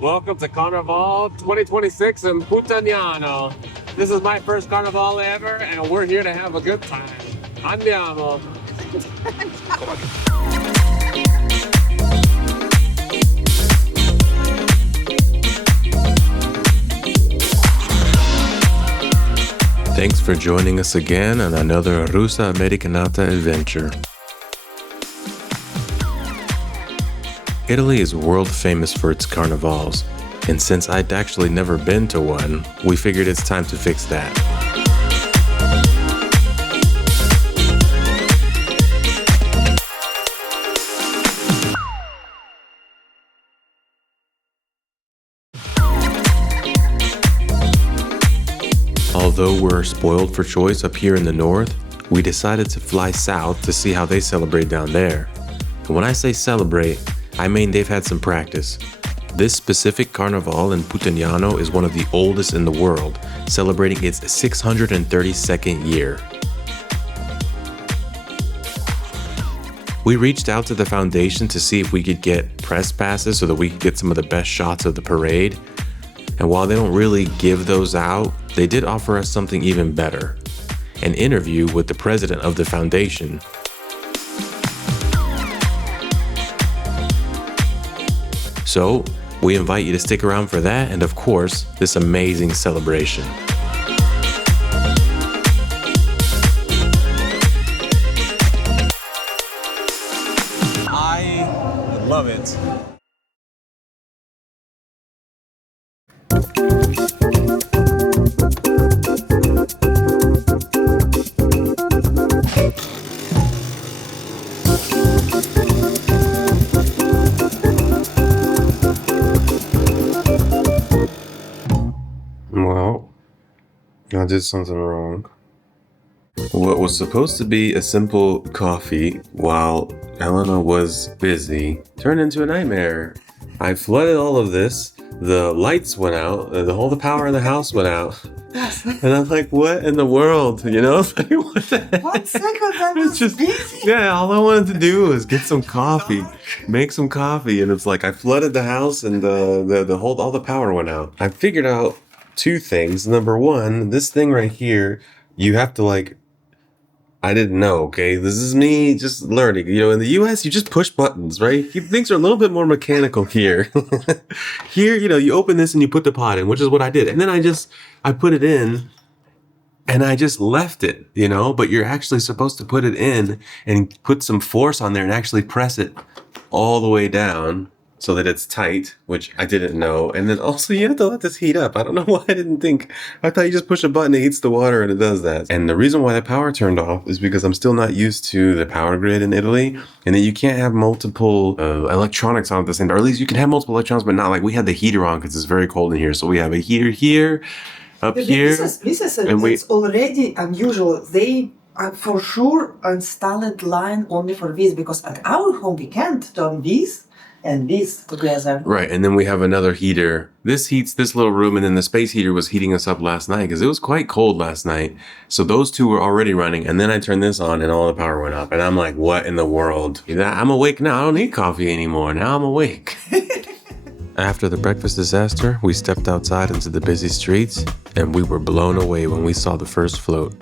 Welcome to Carnival 2026 in Putignano. This is my first Carnival ever, and we're here to have a good time. Andiamo. Thanks for joining us again on another Russa Americanata adventure. Italy is world famous for its carnivals, and since I'd actually never been to one, we figured it's time to fix that. Although we're spoiled for choice up here in the north, we decided to fly south to see how they celebrate down there. And when I say celebrate, I mean they've had some practice. This specific carnival in Putignano is one of the oldest in the world, celebrating its 632nd year. We reached out to the foundation to see if we could get press passes so that we could get some of the best shots of the parade. And while they don't really give those out, they did offer us something even better, an interview with the president of the foundation. So, we invite you to stick around for that and, of course, this amazing celebration. I love it. Well, I did something wrong. What was supposed to be a simple coffee while Elena was busy turned into a nightmare. I flooded all of this. The lights went out. All the power in the house went out. Yes. And I'm like, what in the world? You know? Like, what the heck? 1 second, I was busy. Yeah, all I wanted to do was get some coffee, make some coffee. And it's like I flooded the house and all the power went out. I figured out two things. Number one, this thing right here, you have to I didn't know, okay? This is me just learning. You know, in the US, you just push buttons, right? Things are a little bit more mechanical here. Here, you open this and you put the pot in, which is what I did. And then I put it in and I just left it, but you're actually supposed to put it in and put some force on there and actually press it all the way down so that it's tight, which I didn't know. And then also you have to let this heat up. I don't know why I didn't think. I thought you just push a button, it heats the water and it does that. And the reason why the power turned off is because I'm still not used to the power grid in Italy, and that you can't have multiple electronics on at the same time. Or at least you can have multiple electronics, but not like we had the heater on because it's very cold in here. So we have a heater here, up here. This is it's already unusual. They for sure installed line only for this, because at our home we can't turn this and this together. Right, and then we have another heater. This heats this little room, and then the space heater was heating us up last night because it was quite cold last night. So those two were already running, and then I turned this on and all the power went up. And I'm like, what in the world? I'm awake now. I don't need coffee anymore. Now I'm awake. After the breakfast disaster, we stepped outside into the busy streets, and we were blown away when we saw the first float.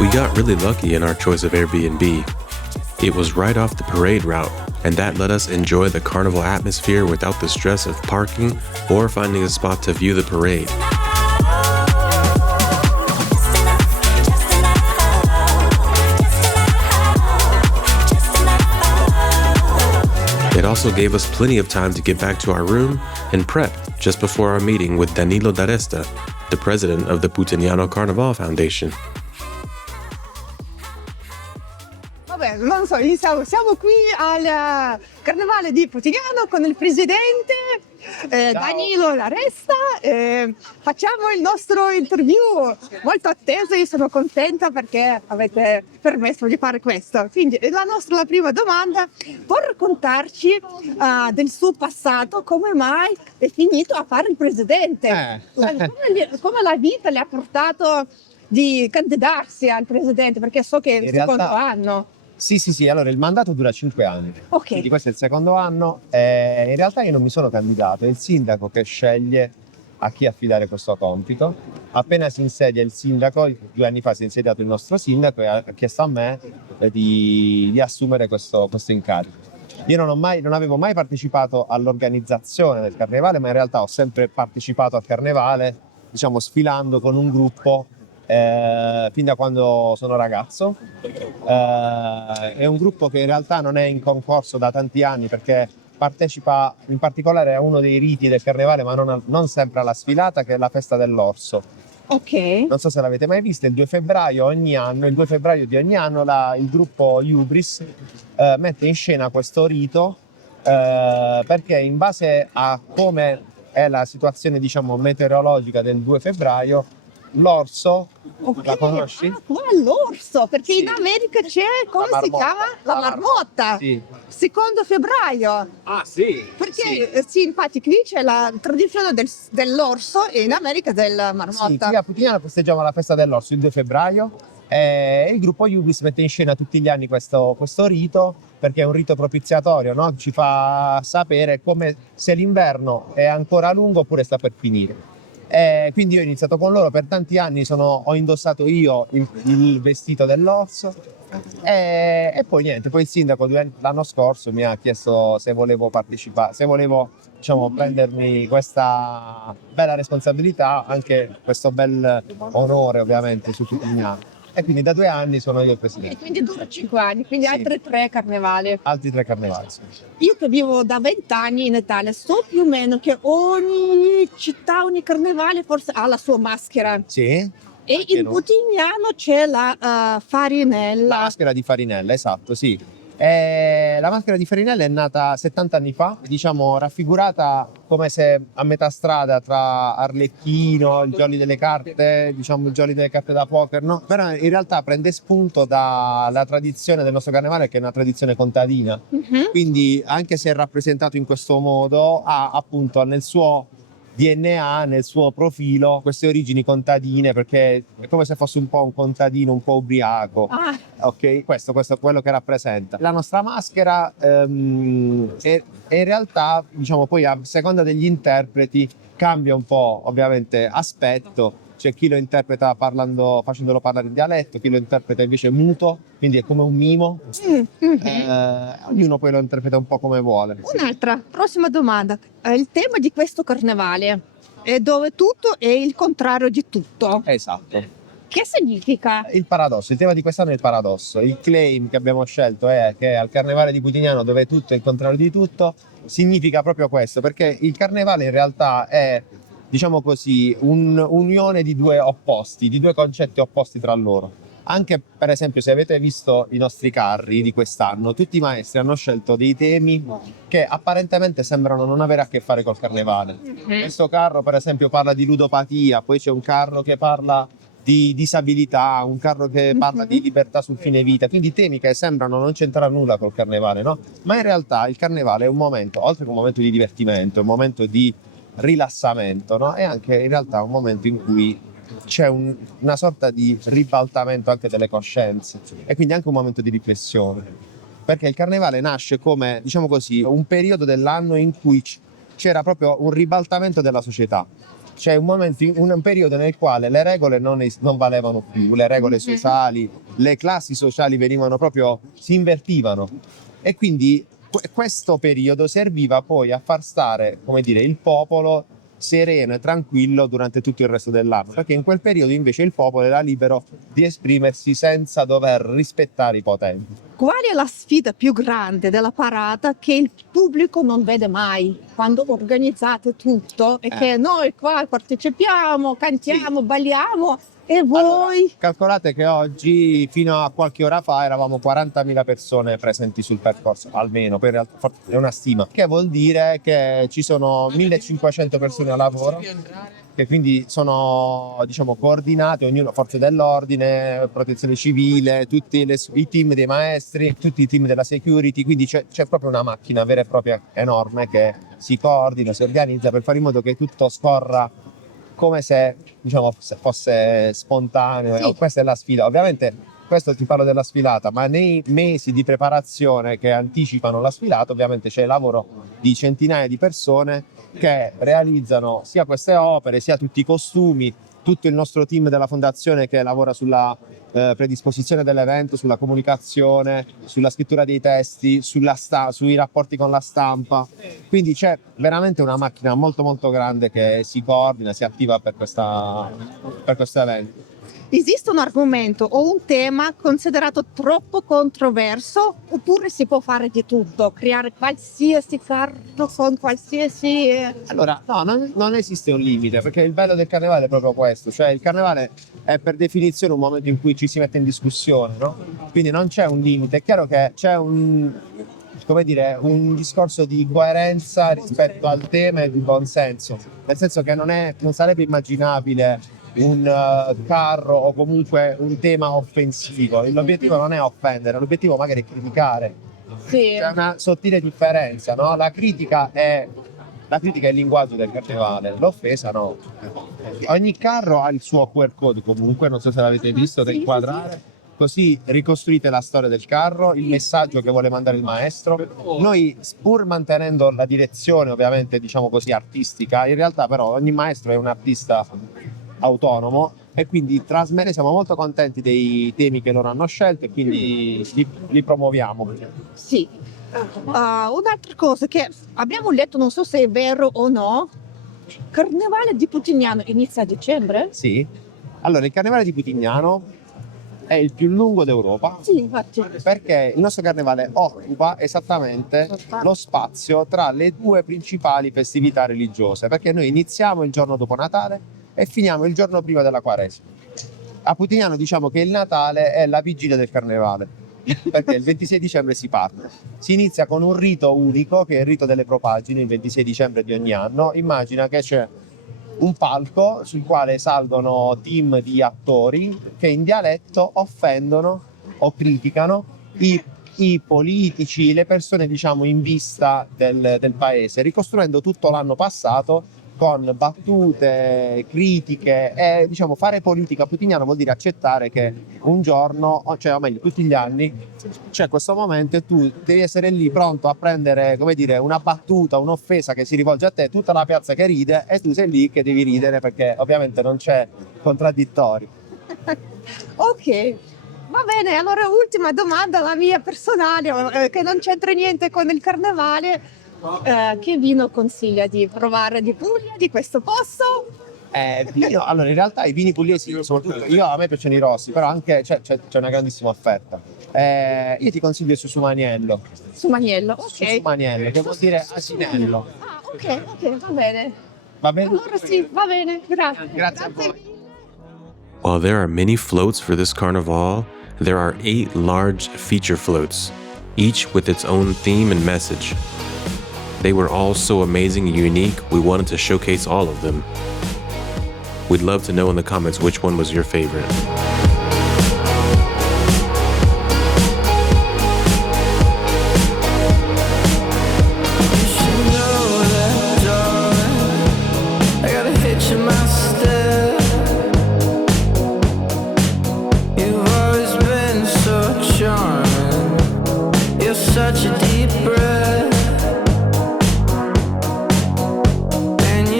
We got really lucky in our choice of Airbnb. It was right off the parade route, and that let us enjoy the carnival atmosphere without the stress of parking or finding a spot to view the parade. It also gave us plenty of time to get back to our room and prep just before our meeting with Danilo D'Aresta, the president of the Putignano Carnival Foundation. Vabbè, non so, siamo qui al Carnevale di Putignano con il presidente Danilo La Resta. Facciamo il nostro interview molto atteso. Io sono contenta perché avete permesso di fare questo. Quindi la prima domanda: può raccontarci del suo passato, come mai è finito a fare il presidente? Come la vita le ha portato di candidarsi al presidente, perché so che è il secondo anno. Sì, allora il mandato dura 5 anni, Ok. quindi questo è il secondo anno. In realtà io non mi sono candidato, è il sindaco che sceglie a chi affidare questo compito. Appena si insedia il sindaco, 2 anni fa si è insediato il nostro sindaco e ha chiesto a me di assumere questo incarico. Io non avevo mai partecipato all'organizzazione del carnevale, ma in realtà ho sempre partecipato al carnevale, diciamo sfilando con un gruppo fin da quando sono ragazzo. È un gruppo che in realtà non è in concorso da tanti anni, perché partecipa in particolare a uno dei riti del carnevale, ma non sempre alla sfilata, che è la festa dell'orso. Ok. Non so se l'avete mai vista, il 2 febbraio di ogni anno il gruppo Hubris mette in scena questo rito, perché in base a come è la situazione, diciamo, meteorologica del 2 febbraio, l'orso, la conosci? Ah, qua l'orso, perché in America c'è, come si chiama? La marmotta. Sì. Secondo febbraio. Ah, sì. Perché sì, infatti qui c'è la tradizione dell'orso e in America della marmotta. Sì, qui a Putignano festeggiamo la festa dell'orso il 2 febbraio e il gruppo Ubis mette in scena tutti gli anni questo rito, perché è un rito propiziatorio, no? Ci fa sapere come se l'inverno è ancora lungo oppure sta per finire. Quindi io ho iniziato con loro, per tanti anni ho indossato io il vestito dell'orso e poi niente, poi il sindaco l'anno scorso mi ha chiesto se volevo partecipare, se volevo, diciamo, prendermi questa bella responsabilità, anche questo bel onore ovviamente su Putignano. E quindi da 2 anni sono io il presidente. E quindi dura 5 anni, quindi Sì. altri 3 carnevali. Altri 3 carnevali. Sì. Io che vivo da 20 anni in Italia, so più o meno che ogni città, ogni carnevale forse ha la sua maschera. Sì. E in Putignano c'è la farinella. La maschera di Farinella, esatto, sì. La maschera di Farinella è nata 70 anni fa, diciamo raffigurata come se a metà strada tra Arlecchino, il Jolly delle carte, diciamo il Jolly delle carte da poker, no? Però in realtà prende spunto dalla tradizione del nostro carnevale, che è una tradizione contadina. Quindi anche se è rappresentato in questo modo, ha appunto nel suo DNA, nel suo profilo, queste origini contadine, perché è come se fosse un po' un contadino un po' ubriaco. Ok, questo è quello che rappresenta. La nostra maschera è in realtà, diciamo, poi a seconda degli interpreti cambia un po', ovviamente, aspetto. C'è chi lo interpreta facendolo parlare in dialetto, chi lo interpreta invece muto, quindi è come un mimo. Ognuno poi lo interpreta un po' come vuole. Un'altra, prossima domanda. Il tema di questo carnevale è dove tutto è il contrario di tutto. Esatto. Che significa? Il paradosso, il tema di quest'anno è il paradosso. Il claim che abbiamo scelto è che al Carnevale di Putignano, dove tutto è il contrario di tutto, significa proprio questo, perché il Carnevale in realtà è, diciamo così, un'unione di 2 opposti, di 2 concetti opposti tra loro. Anche per esempio, se avete visto i nostri carri di quest'anno, tutti i maestri hanno scelto dei temi che apparentemente sembrano non avere a che fare col carnevale. Questo carro per esempio parla di ludopatia, poi c'è un carro che parla di disabilità, un carro che parla di libertà sul fine vita, quindi temi che sembrano non c'entrare nulla col carnevale, no? Ma in realtà il carnevale è un momento, oltre che un momento di divertimento, è un momento di rilassamento, no? È anche in realtà un momento in cui c'è una sorta di ribaltamento anche delle coscienze e quindi anche un momento di riflessione, perché il carnevale nasce come, diciamo così, un periodo dell'anno in cui c'era proprio un ribaltamento della società. C'è un periodo nel quale le regole non valevano più, le regole sociali, le classi sociali si invertivano, e quindi questo periodo serviva poi a far stare, come dire, il popolo sereno e tranquillo durante tutto il resto dell'anno, perché in quel periodo invece il popolo era libero di esprimersi senza dover rispettare i potenti. Qual è la sfida più grande della parata che il pubblico non vede mai quando organizzate tutto e che noi qua partecipiamo, cantiamo, balliamo, E voi? Calcolate che oggi, fino a qualche ora fa, eravamo 40.000 persone presenti sul percorso, almeno, poi in realtà è una stima, che vuol dire che ci sono 1.500 persone a lavoro, che quindi sono, diciamo, coordinate, ognuno, forze dell'ordine, protezione civile, tutti i team dei maestri, tutti i team della security, quindi c'è proprio una macchina vera e propria enorme che si coordina, si organizza per fare in modo che tutto scorra come se, diciamo, fosse spontaneo. Sì. Questa è la sfida. Ovviamente questo ti parlo della sfilata, ma nei mesi di preparazione che anticipano la sfilata ovviamente c'è il lavoro di centinaia di persone che realizzano sia queste opere, sia tutti i costumi, tutto il nostro team della fondazione che lavora sulla predisposizione dell'evento, sulla comunicazione, sulla scrittura dei testi, sui rapporti con la stampa. Quindi c'è veramente una macchina molto molto grande che si coordina, si attiva per questo evento. Esiste un argomento o un tema considerato troppo controverso oppure si può fare di tutto, creare qualsiasi carro con qualsiasi... Allora, no, non esiste un limite, perché il bello del carnevale è proprio questo, cioè il carnevale è per definizione un momento in cui ci si mette in discussione, no? Quindi non c'è un limite, è chiaro che c'è un discorso di coerenza rispetto al tema e di buonsenso, nel senso che non sarebbe immaginabile un carro o comunque un tema offensivo. L'obiettivo non è offendere, l'obiettivo magari è criticare. Sì. C'è una sottile differenza, no? La critica è il linguaggio del carnevale, l'offesa no. Ogni carro ha il suo QR code comunque, non so se l'avete visto, da inquadrare. Così ricostruite la storia del carro, il messaggio che vuole mandare il maestro. Noi, pur mantenendo la direzione ovviamente, diciamo così, artistica, in realtà però ogni maestro è un artista autonomo e quindi siamo molto contenti dei temi che loro hanno scelto e quindi li promuoviamo. Sì. Un'altra cosa che abbiamo letto, non so se è vero o no, Carnevale di Putignano inizia a dicembre? Sì. Allora, il Carnevale di Putignano è il più lungo d'Europa. Sì, infatti. Perché il nostro carnevale occupa esattamente lo spazio tra le due principali festività religiose, perché noi iniziamo il giorno dopo Natale e finiamo il giorno prima della Quaresima. A Putignano diciamo che il Natale è la vigilia del carnevale, perché il 26 dicembre si parte. Si inizia con un rito unico, che è il rito delle Propaggini, il 26 dicembre di ogni anno. Immagina che c'è un palco sul quale salgono team di attori che in dialetto offendono o criticano i politici, le persone, diciamo, in vista del paese, ricostruendo tutto l'anno passato con battute, critiche e, diciamo, fare politica a Putignano vuol dire accettare che un giorno, cioè o meglio tutti gli anni, c'è questo momento e tu devi essere lì pronto a prendere, come dire, una battuta, un'offesa che si rivolge a te, tutta la piazza che ride e tu sei lì che devi ridere perché ovviamente non c'è contraddittorio. Ok, va bene, allora ultima domanda, la mia personale, che non c'entra niente con il carnevale. Che vino consiglia di provare di Puglia, di questo posto? Allora, in realtà i vini pugliesi, soprattutto a me piacciono i rossi, però anche c'è una grandissima offerta. Io ti consiglio il Susumaniello. Sumaniello, ok. Susumaniello, che vuol dire asinello. Ah, ok, va bene. Va bene? Allora sì, va bene, grazie. Grazie a voi. While there are many floats for this carnival, there are 8 large feature floats, each with its own theme and message. They were all so amazing and unique, we wanted to showcase all of them. We'd love to know in the comments which one was your favorite. Such a deep breath.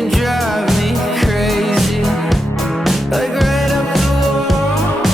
Drive me crazy, like right up the wall.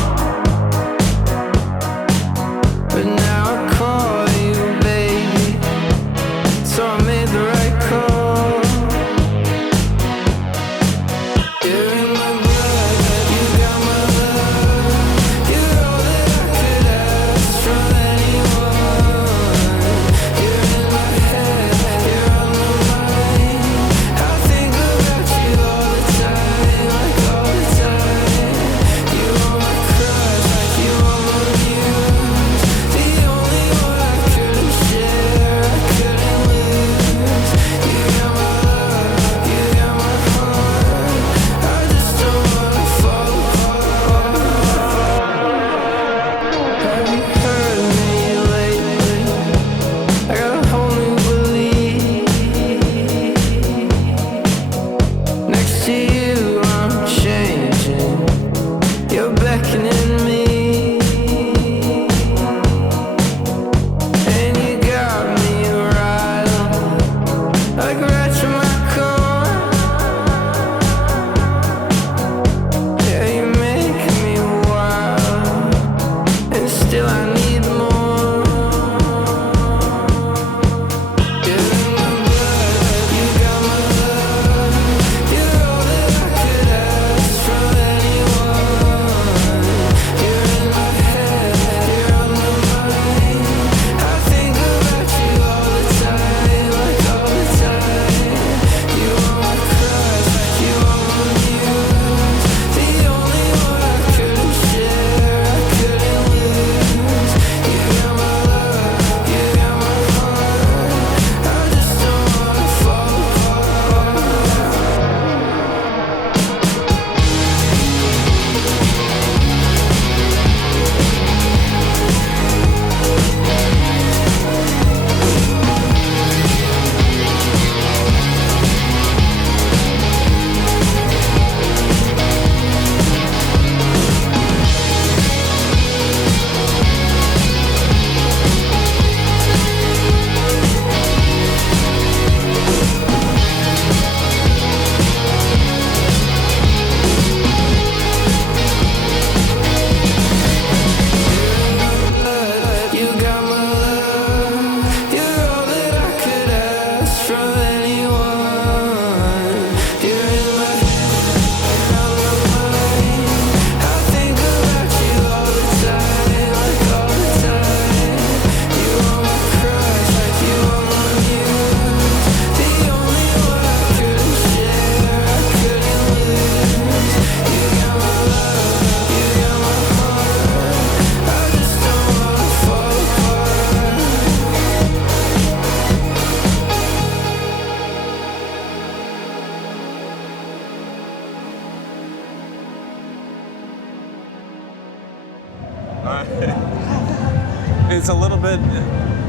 It's a little bit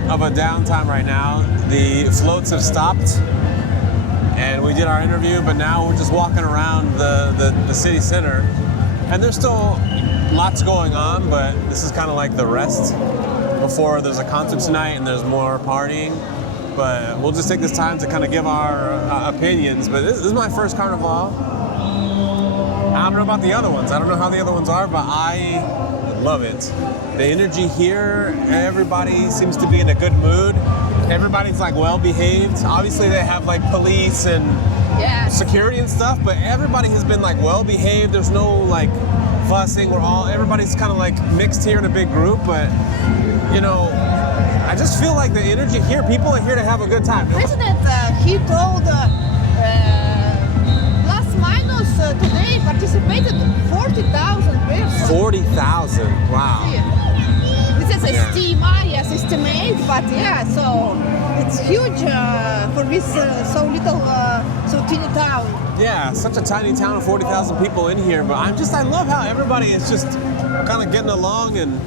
of a downtime right now. The floats have stopped, and we did our interview, but now we're just walking around the city center, and there's still lots going on, but this is kind of like the rest before there's a concert tonight and there's more partying. But we'll just take this time to kind of give our opinions. But this is my first Carnival. I don't know about the other ones. I don't know how the other ones are, but I love it. The energy here, everybody seems to be in a good mood. Everybody's like well behaved. Obviously they have like police and security and stuff, but everybody has been like well behaved. There's no like fussing. Everybody's kind of like mixed here in a big group, but you know, I just feel like the energy here, people are here to have a good time. President, he told plus minus today participated 40,000 persons. 40,000, wow. This is estimate, but yeah, so it's huge for this so teeny town. Yeah, such a tiny town of 40,000 people in here, but I love how everybody is just kind of getting along and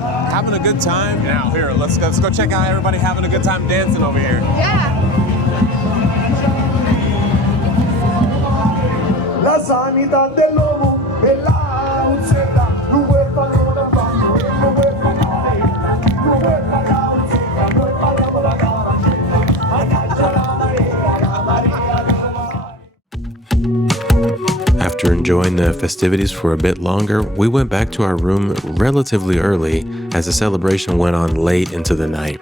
having a good time. Now, here, let's go check out everybody having a good time dancing over here. Yeah. La sanità dell'uomo e la uzzetta, non vuoi parlare fanno, non vuoi parlare, non vuoi parlare uzzetta, noi parliamo la cara, After enjoying the festivities for a bit longer, we went back to our room relatively early as the celebration went on late into the night.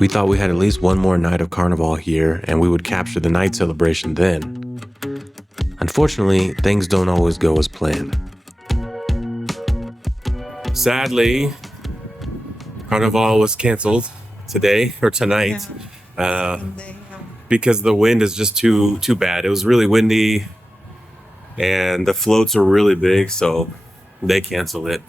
We thought we had at least one more night of Carnival here and we would capture the night celebration then. Unfortunately, things don't always go as planned. Sadly, Carnival was canceled today or tonight because the wind is just too bad. It was really windy and the floats are really big, so they canceled it.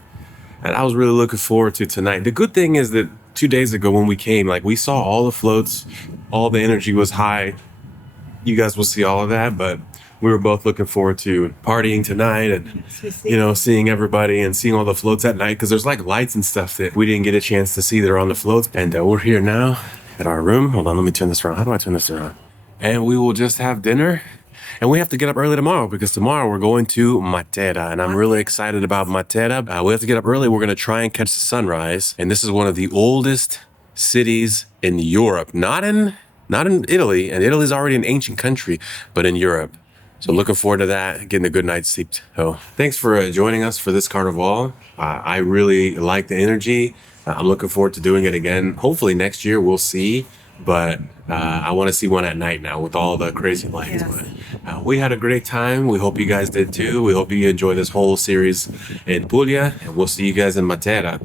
And I was really looking forward to tonight. The good thing is that 2 days ago when we came, like we saw all the floats, all the energy was high. You guys will see all of that, but we were both looking forward to partying tonight and, you know, seeing everybody and seeing all the floats at night because there's like lights and stuff that we didn't get a chance to see that are on the floats. And we're here now at our room. Hold on, let me turn this around. How do I turn this around? And we will just have dinner. And we have to get up early tomorrow because tomorrow we're going to Matera, and I'm really excited about Matera. We have to get up early. We're going to try and catch the sunrise. And this is one of the oldest cities in Europe, not in Italy. And Italy's already an ancient country, but in Europe. So looking forward to that, getting a good night's sleep. So thanks for joining us for this Carnival. I really like the energy. I'm looking forward to doing it again. Hopefully next year we'll see. But I want to see one at night now with all the crazy lights. Yes. But we had a great time. We hope you guys did too. We hope you enjoy this whole series in Puglia. And we'll see you guys in Matera.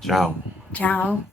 Ciao. Ciao.